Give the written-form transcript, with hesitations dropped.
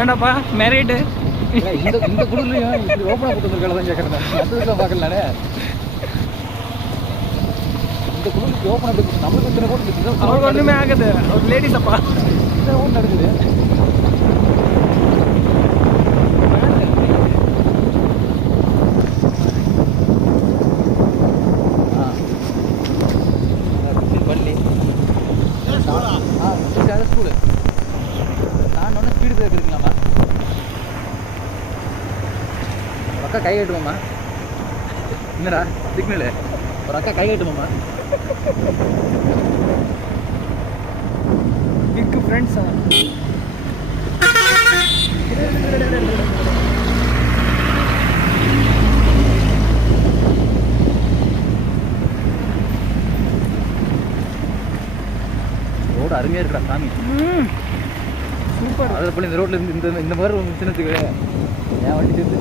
ஏண்டாப்பா married இந்த குழுலையும் இப்படி ஓப்பனாக போட்டு வந்திருக்கால தான் கேட்குறேன். மற்றதுக்கெல்லாம் பார்க்கலானே. இந்த குழுக்கு ஓப்பனாக போட்டு நம்மளுக்கு இத்தனை போட்டு அவருக்கு ஒன்றுமே ஆகுது. ஒரு லேடிஸ் அப்பா ஒன்று நடக்குது. பள்ளி ஸ்கூலு நான் ஒன்றும் ஸ்பீடு பிரேக் இருக்குங்களாம்மா. ஒரு அக்கா கை கட்டுமாம்மா. என்னடா சிக்னலு ஒரு அக்கா கை கட்டுமாம்மா. பிக் ஃப்ரெண்ட்ஸா ரோடு அருமையாக இருக்குடா சாமி. சூப்பர். அதில் போல இந்த ரோட்டில் இருந்து இந்த மாதிரி ஒரு சின்னத்துக்கு என் வண்டி சேர்த்து